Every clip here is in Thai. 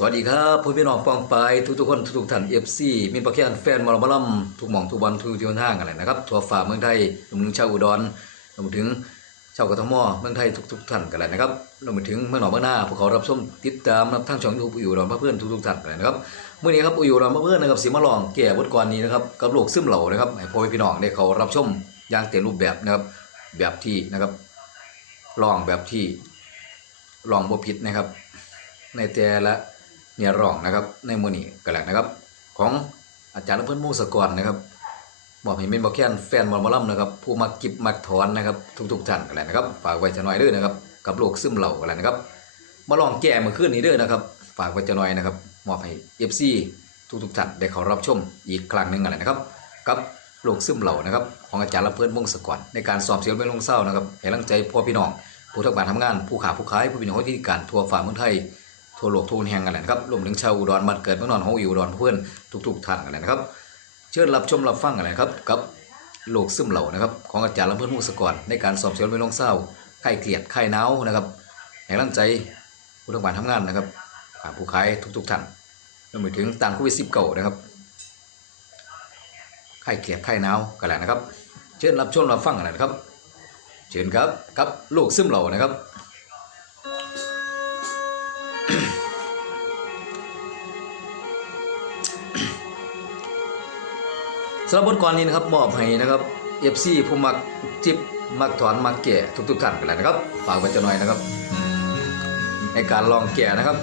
สวัสดีครับผู้พี่น้องปองไปทุกทุกๆคนทุกทุกๆท่านเอฟซีมินประเคนแฟนมอลมาลัมทุกหม่องทุกวันทุกที่ทางอะไรนะครับทั่วฝ่าเมืองไทยรวมถึงชาวอุดรรวมถึงชาวกทมเมืองไทยทุกทุกๆท่านกันเลยนะครับรวมถึงเมืองหนองเมืองนาภูเขารับชมติดตามรับทางช่องยูทูบอุยอุดรเพื่อนทุกทุกๆท่านกันเลยนะครับเมื่อนี้ครับอุยอุดรเพื่อนนะครับสีมาลองแก่บทกรนี้นะครับกับโลกซึมเหล่านะครับให้พ่อแม่พี่น้องได้เขารับชมอย่างเต็มรูปแบบนะครับแบบที่นะครับลองแบบที่ลองบ่ผิดนะครับ ในแต่ละ เนี่ยร้องนะครับ ในมือนี้ก็แล้วนะครับ ของอาจารย์เพิ่อนมูสกรนะครับบอกให้เมนบอกแค่นแฟนหมอลมอลำนะครับ ผู้มักกิบมักถอนนะครับ ทุกๆท่านกันแหล้วนะครับ ฝากไว้จะหน่อยด้อนะครับ กับโรคซึมเหล่ากันแล้วนะครับ มาลองแก้มื่อคืนนี้เด้อนะครับ ฝากไว้จะหน่อยนะครับมอบให้ FC ทุกๆท่านได้เขารับชมอีกครั้งหนึ่งกันเลยนะครับกับโรคซึมเหล่านะครับ ของอาจารย์ละเพิ่อนวงศกรในการสอบเสียงเป็นลงเศร้านะครับให้รังใจพ่อพี่น้องผู้ทำการทำงานผู้ขาผู้ขายผู้เป็นคนที่การทั่วฝ่าเมืองไทย ทั่วโลกทั่วแห่งกันแหละนะครับรวมถึงชาวอุดรบ้านเกิดเมืองนอนของอยู่อุดรเพื่อนทุกๆท่านกันเลยนะครับ เชิญรับชมรับฟังกันเลยครับกับโลกซึมเหล่านะครับของอาจารย์ลำเพื่อนมุสกรในการสอบเสียงเป็นลงเศร้าไข้เกลียดไข้หนาวนะครับให้กำลังใจผู้ทำการทำงานนะครับผู้ขายทุกๆท่านรวมไปถึงต่างโควิดสิบเก่านะครับไข้เกลียดไข้หนาวกันแหละนะครับ เชิญรับชมรับฟังกันเลยนะครับเชิญครับกับโลกซึมเหล่านะครับ สำหรับบทกรนี้นะครับมอบให้นะครับเอฟซีผู้มักจิบมักถอนมักแก่ทุกๆท่านกันเลยนะครับฝากไว้จะหน่อยนะครับ ในการลองแก่นะครับ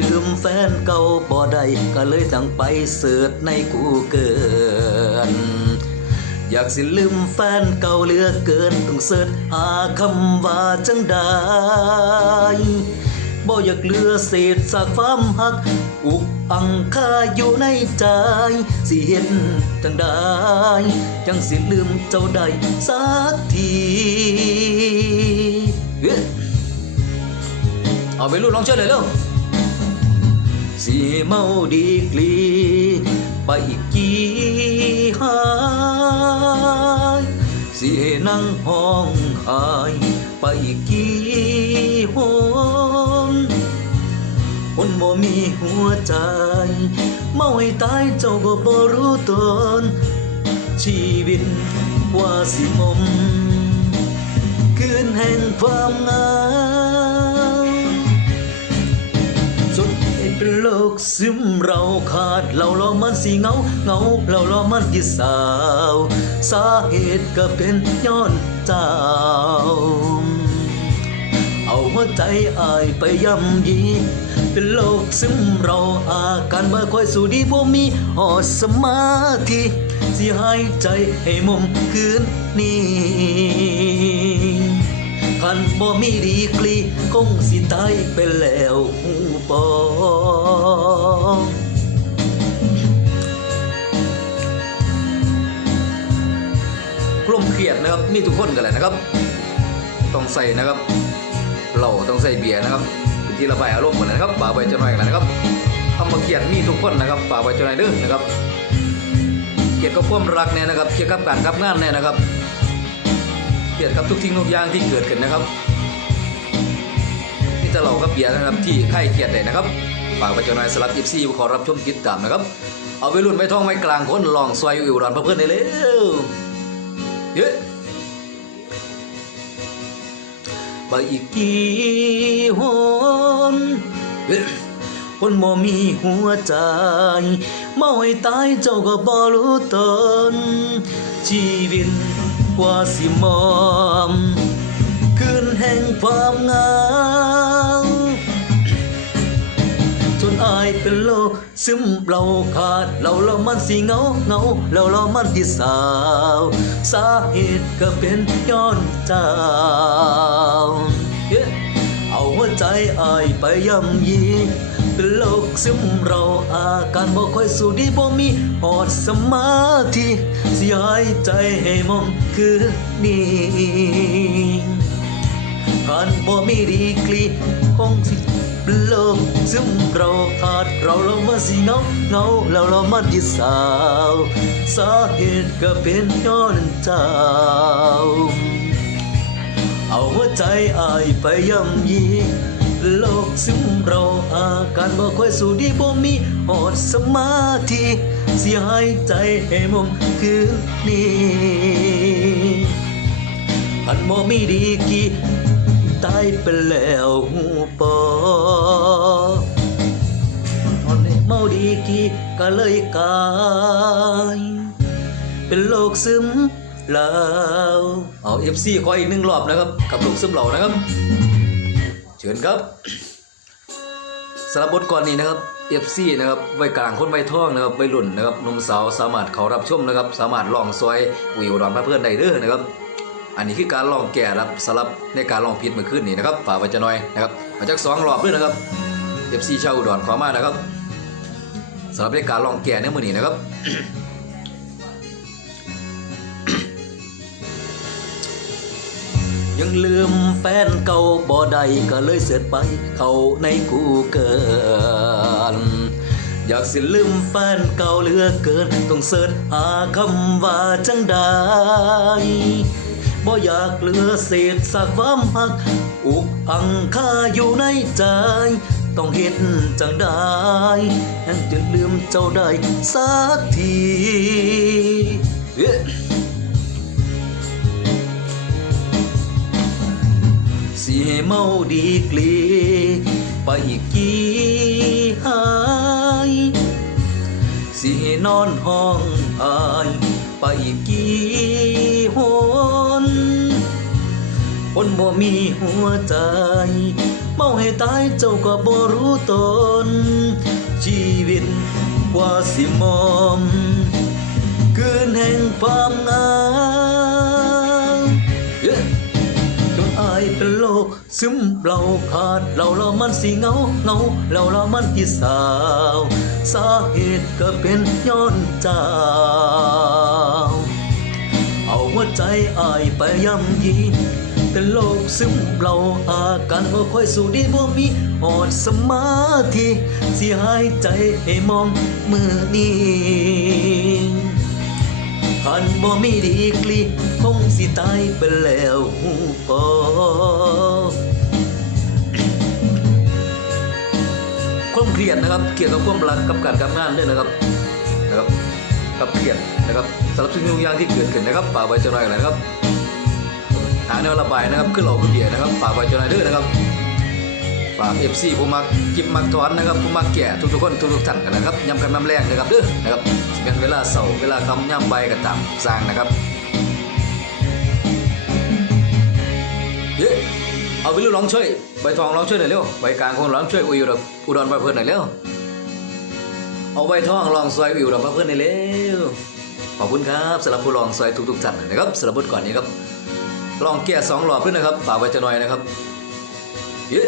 ลืมแฟนเก่าบ่ได้ก็เลยตั้งไปเสิร์ชในกูเกิน อยากสิลืมแฟนเก่าเหลือเกินต้องเสิร์ชหาคำว่าจังได้บ่อยากเลือเศษซากความหัก อุกอังคาอยู่ในใจ สิเห็นจังได้ จังสิลืมเจ้าได้สักทีเอ๊ะเอาไปรุ่นลองเชิญเลยเร็วสีเมาดีกลี ไปอีกกี่หา สีนั่งห้องหายไปกี่หนคนบ่มีหัวใจ เมาให้ตายเจ้าก็บ่รู้ตน ชีวิตว่าสิมม คืนแห่งความงาย เป็นโลกซึมเราขาดเราเรามันสีเงาเงาเราเรามันที่สาว สาเหตุก็เป็นย้อนเจ้า เอาหัวใจอายไปย่ำยีเป็นโลกซึมเราอาการบ่ค่อยสู้ดีบ่มีหอสมาธิสิหายใจให้มุมคืนนี้ คันบ่มีดีกรีคงสิตายไปแล้วหูบอลมเครียดนะครับ มีทุกคนกันแหละนะครับ ต้องใส่นะครับเหล้าต้องใส่เบียร์นะครับเป็นที่ระบายอารมณ์หมดเลยนะครับฝากไว้จะหน่อยกันนะครับทำมาเกียดมีทุกคนนะครับฝากไว้จะหน่อยเด้อนะครับ เกียวกับความรักเนี่ยนะครับ เกียวกับการทำงานเนี่ยนะครับ เกี่ยวกับทุกสิ่งทุกอย่างที่เกิดขึ้นนะครับนี่จะเรากับเบียร์นะครับที่ไข้เกียดได้นะครับฝากไว้จะหน่อยสำหรับยิปซี่ขอรับชมติดตามนะครับ เอาไปรุ่นไปท่องไว้กลางคนลองซอยอยู่อุดรเพื่อนได้เลยเยอะไปอีกกี่หนคนบ่มีหัวใจเมาให้ตายเจ้าก็บ่รู้ตนชีวิต กว่าสิมอม คืนแห่งความงาจนอายเป็นโลกซึมเราขาดเราเรามันสิเงาเงาเราเรามันที่สาว สาเหตุก็เป็นย้อนเจ้าเย้เอาหัวใจอายไปย่ำยี เป็นโลกซึมเราอาการบ่ค่อยสู้ดีบ่มีหอดสมาธิสยหายใจให้มองคือนี้ผ่านบ่มีดีกรีคงสิเป็นโลกซึมเราขาดเราเรามาสิเงาเงาเราเรามาที่สาวสาเหตุก็เป็นย้อนเจ้าเอาหัวใจอายไปย่ำยี โลกซึมเราอาการบ่ค่อยสู้ดีบ่มีหอดสมาธิเสียหายใจให้มองคืนนี้พันบ่มีดีกี่ตายไปแล้วหูปอตอนนี้เมาดีกี่ก็เลยกาย เป็นโลกซึมเหลาเอา FC ขออีกหนึ่งรอบนะครับ กับโลกซึมเหลานะครับ เชิญครับสารบบทก่อนนี้นะครับ FC นะครับไว้กลางคนไว้ท่องนะครับไว้รุ่นนะครับหนุ่มสาวสามารถเขารับชมนะครับ สามารถลองซอยวิวดอนพระเพื่อนได้เด้อนะครับ อันนี้คือการลองแก่รับสำหรับในการลองผิดเมื่อคืนนี้นะครับฝ่าไว้จะหน่อยนะครับมาจากสองรอบด้วยนะครับ FC ชาวอุดรขอมานะครับสำหรับในการลองแก่ในมือนี้นะครับ ยังลืมแฟนเก่าบ่ได้ก็เลยเสิร์ชไป เข้าในกูเกิลอยากสิลืมแฟนเก่าเหลือเกิน ต้องเสิร์ชหาคำว่าจังใดบ่อยากเหลือเศษสากความหัก อุกอังคาอยู่ในใจ ต้องเห็นจังได้ยังจะลืมเจ้าได้สักที สิเมาดีกลีไปกี่หายสินอนห้องอายไปกี่หนคนบ่มีหัวใจ เมาให้ตายเจ้าก็บ่รู้ตน ชีวิตว่าสิมอม คืนแห่งความงา Yeah. โลกซึมเราขาดเราเรามันสิเงาเงาเราเรามันที่สาว สาเหตุก็เป็นย้อนเจ้า เอาหัวใจอายไปย่ำยีเป็นโลกซึมเราอาการบ่ค่อยสู้ดีบ่มีอดสมาธิสิหายใจให้มองมือนี้ คันบ่มีดีกลีคงสิตายไปแล้วหูปอความเครียดนะครับ เกี่ยวกับความรักกับการทำงานด้วยนะครับนะครับกับเครียดนะครับสำหรับสิ่งทุกอย่างที่เกิดขึ้นนะครับฝากไว้เจ้าหน่อยนะครับหาแนวระบายนะครับขึ้นเหล่าขึ้นเบียนะครับฝากไว้เจ้าหน่อยด้วยนะครับ ฝาก FC ผู้มักจิบมักถอนนะครับผู้มักแก่ทุกๆคนทุกๆท่านกันนะครับย้ำกันน้ำแรงนะครับเด้อนะครับเป็นเวลาเสาร์เวลาคำย่ำใบกันตามสร้างนะครับเย้เอาวิลุร้องช่วยใบทองร้องช่วยหน่อยเร็วใบกลางคงร้องช่วยอุยอุดรอุดรพระเพื่อนหน่อยเร็วเอาใบทองลองซอยอุยอุดรพระเพื่อนหน่อยเร็วขอบคุณครับสำหรับผู้ลองซอยทุกๆท่านนะครับสำหรับบทก่อนนี้ครับลองแก่สองรอบด้วยนะครับฝากไว้จะหน่อยนะครับเย้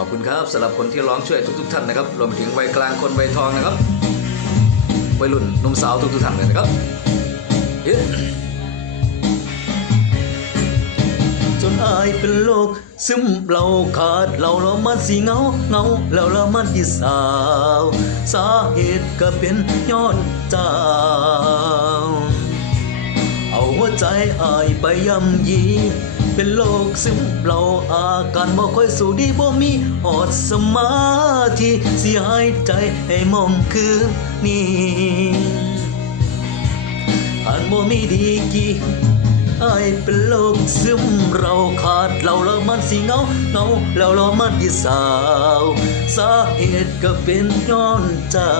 ขอบคุณครับสำหรับคนที่ร้องช่วยทุกๆท่านนะครับรวมถึงวัยกลางคนวัยทองนะครับวัยรุ่นนุ่มสาวทุกๆท่านเลยนะครับเย้จนอายเป็นโลก ซึมเราขาดเราเรามันสิเงาเงาเราเรามันที่สาว สาเหตุก็เป็นย้อนเจ้า เอาหัวใจอายไปย่ำยี เป็นโลกซึมเราอาการบ่ค่อยสู้ดีบ่มีอดสมาธิเสียหายใจให้มอมคืนนี้อันบ่มีดีกี่ไอเป็นโลกซึมเราขาดเราแล้วมันสิเงาเงาแล้วเรามันที่สาว สาเหตุก็เป็นย้อนเจ้า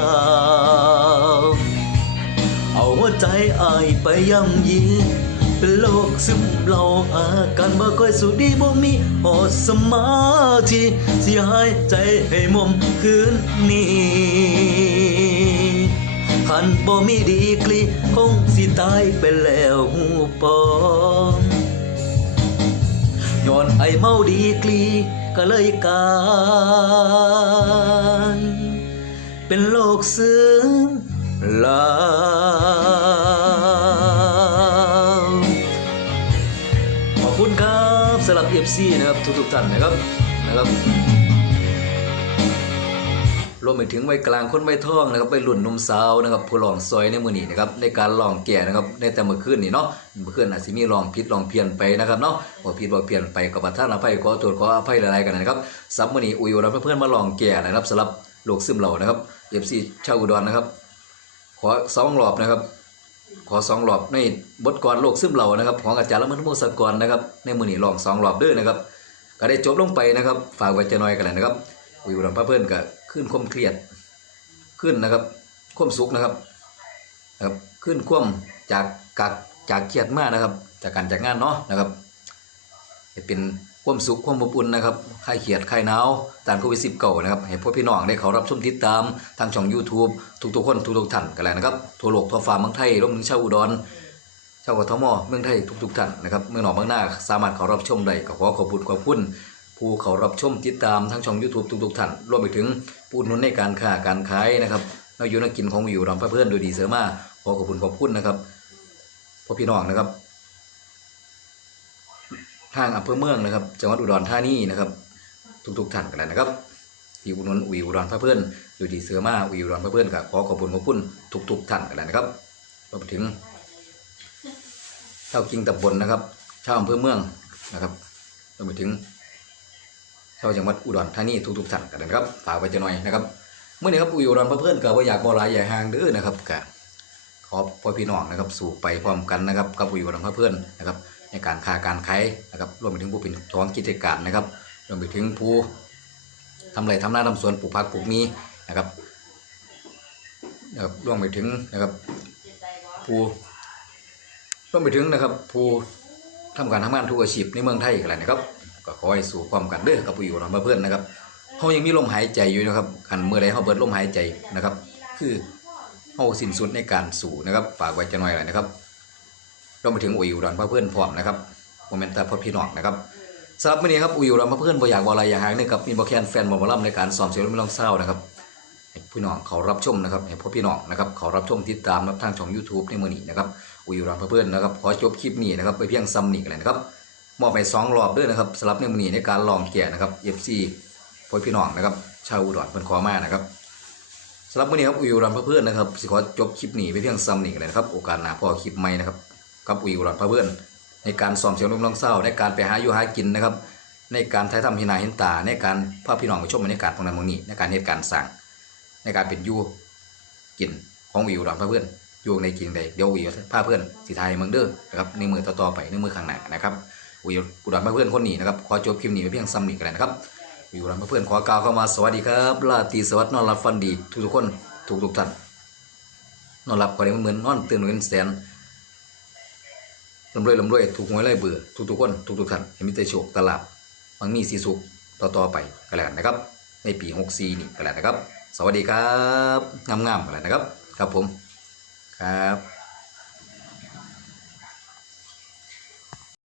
เอาหัวใจไอไปย่ำยี เป็นโลกซึมเราอาการบ่ค่อยสู้ดีบ่มีหอดสมาธิเสียหายใจให้มอมคืนนี้คันบ่มีดีกลีคงสิตายไปแล้วหูปองย้อนไอเมาดีกลีก็เลยกลายเป็นโลกซึมลา FC นะครับทุกๆท่านนะครับนะครับรวมไปถึงวัยกลางคนวัยทองนะครับวัยรุ่นนมสาวนะครับผู้ลองซอยในมือนี้นะครับในการลองแก่นะครับในแต่เมื่อคืนนี่เนาะเมื่อคืนอาจสิมีลองผิดลองเพี้ยนไปนะครับเนาะบ่ผิดบ่เพี้ยนไปก็ประทานอภัยขอโทษขออภัยหลายๆกันนะครับซับมือนี้อุยรับเพื่อนๆมาลองแก่นะครับสำหรับโรคซึมเหล่านะครับ FC ชาวอุดรนะครับขอสองรอบนะครับ ขอสองรอบในบทกรโลกซึมเหล่านะครับของอาจารย์ละมันโมสกรนะครับในมือนี้ลองสองรอบด้อนะครับ ก็ได้จบลงไปนะครับ ฝากไว้จะน้อยกันเลยนะครับอุยบุรพระเพื่อนก็ขึ้นความเครียดขึ้นนะครับความสุขนะครับครับขึ้นความจากกักจากเครียดมากนะครับ จากการจากงานเนาะนะครับให้เป็น ความสุขความอบอุ่นนะครับคลายเครียดคลายหนาวตามโควิดสิบเก่านะครับให้พ่อพี่น้องได้เขารับชมติดตามทางช่อง YouTube ทุกๆคนทุกๆท่านกันเลยนะครับทั่วโลกทั่วฟ้าเมืองไทยรวมถึงชาวอุดรชาวกทมเมืองไทยทุกๆท่านนะครับเมืองหนองเมืองหน้าสามารถเขารับชมได้ก็ขอขอบคุณขอบคุณผู้เขารับชมติดตามทั้งช่อง YouTube ทุกๆท่านรวมไปถึงผู้อุดหนุนในการค้าการขายนะครับนอยู่นักกินของวิวรำพระเพื่อนโดยดีเสริมมาขอขอบคุณขอบคุณนะครับพ่อพี่น้องนะครับ ทางอำเภอเมืองนะครับ จังหวัดอุดรธานีนะครับทุกๆท่านกันเลยนะครับที่อุดหนุนวิวรพระเพื่อนโดยดีเสริมมาวิวรพระเพื่อนก็ขอขอบคุณขอบคุณทุกๆท่านกันเลยนะครับรวมไปถึงชาวกิ่งตำบลนะครับชาวอำเภอเมืองนะครับรวมไปถึงชาวจังหวัดอุดรธานีทุกๆท่านกันนะครับฝากไว้จะหน่อยนะครับเมื่อนี้ครับอุยอุดรพระเพื่อนๆก็ว่าอยากบ่หลายอย่ห่างเด้อนะครับกับขอพ่อพี่น้องนะครับสู่ไปพร้อมกันนะครับกับอุยอุดรพระเพื่อนนะครับ ในการค้าการขายนะครับรวมไปถึงผู้เป็นท้องกิจการนะครับรวมไปถึงผู้ทำไรทำนาทำสวนปลูกผักปลูกมีนะครับนะครับรวมไปถึงนะครับผู้รวมไปถึงนะครับผู้ทำการทำงานทุกอาชีพในเมืองไทยกันแหละนะครับ ก็ขอให้สู่ความกันเด้อกับผู้อยู่นำเพื่อนนะครับเขายังมีลมหายใจอยู่นะครับคันเมื่อใดเขาเบิดลมหายใจนะครับ คือเขาสิ้นสุดในการสู่นะครับ ฝากไว้จะหน่อยเลยนะครับ รวมไปถึงอุยอุดระเพื่อนพร้อมนะครับโมเมนต์ตาพ่อพี่น้องนะครับสำหรับวันนี้ครับอุยอุดระเพื่อนบ่อยากบ่อะไรอยากหางเนี่ยกับมีบอแคนแฟนบอลลัมในการซ้อมเสียงไม่ต้องเศร้านะครับให้พี่น้องเขารับชมนะครับให้พ่อพี่น้องนะครับเขารับชมติดตามรับทางช่อง YouTube ในมือนี้นะครับอุยรัมเพื่อนนะครับขอจบคลิปนี้นะครับไปเพียงซัมนิกเลยนะครับมอบไปสองรอบด้วยนะครับสำหรับในมือนี้ในการลองแก่นะครับ FC พ่อพี่น้องนะครับชาวอุดรเพิ่นขอมานะครับสำหรับมื้อนี้ครับอุยรัมเพื่อนนะครับสิขอจบคลิปนี้ไปเพียงซัมนิกเลยนะครับ โอกาสหน้าพอคลิปใหม่นะครับ กับอุยรัมเพื่อนในการซ้อมเสียงลมลองเศร้าในการไปหาอยู่หากินนะครับ ในการถ่ายทำเห็นาเห็นตา ในการพาพี่น้องไปชมบรรยากาศตรงนั้นตรงนี้ในการเหตุการณ์สั่งในการเป็นยู่กินของวิวดอนพาเพื่อนอยูในกินใดเดี๋ยววิวพาเพื่อนสิทยเมืองเด้อนะครับในมือต่อๆไปในมือข้างหน้านะครับวิวอุดรพาเพื่อนคนนี้นะครับขอจบคลิปนี้ไปเพียงซ้ำนี้กันนะครับวิวอุดรพาเพื่อนขอกล่าวเข้ามาสวัสดีครับลาตีสวัสดิ์นอนรับฟันดี ทุกทุกคน ทุกทุกท่านนอนหลับก็ได้เหมือนนอนตื่นเหมือนแสน ลำรวยลำรวยถูกหวยไล่เบื่อทุกทุกคนทุกทุกท่านให้มีแต่โชคตลาดมังมีสีสุขต่อต่อไปกันแล้วกันนะครับ ในปี 64 นี่กันแล้วนะครับ สวัสดีครับงามๆกันแล้วนะครับ ครับผมครับ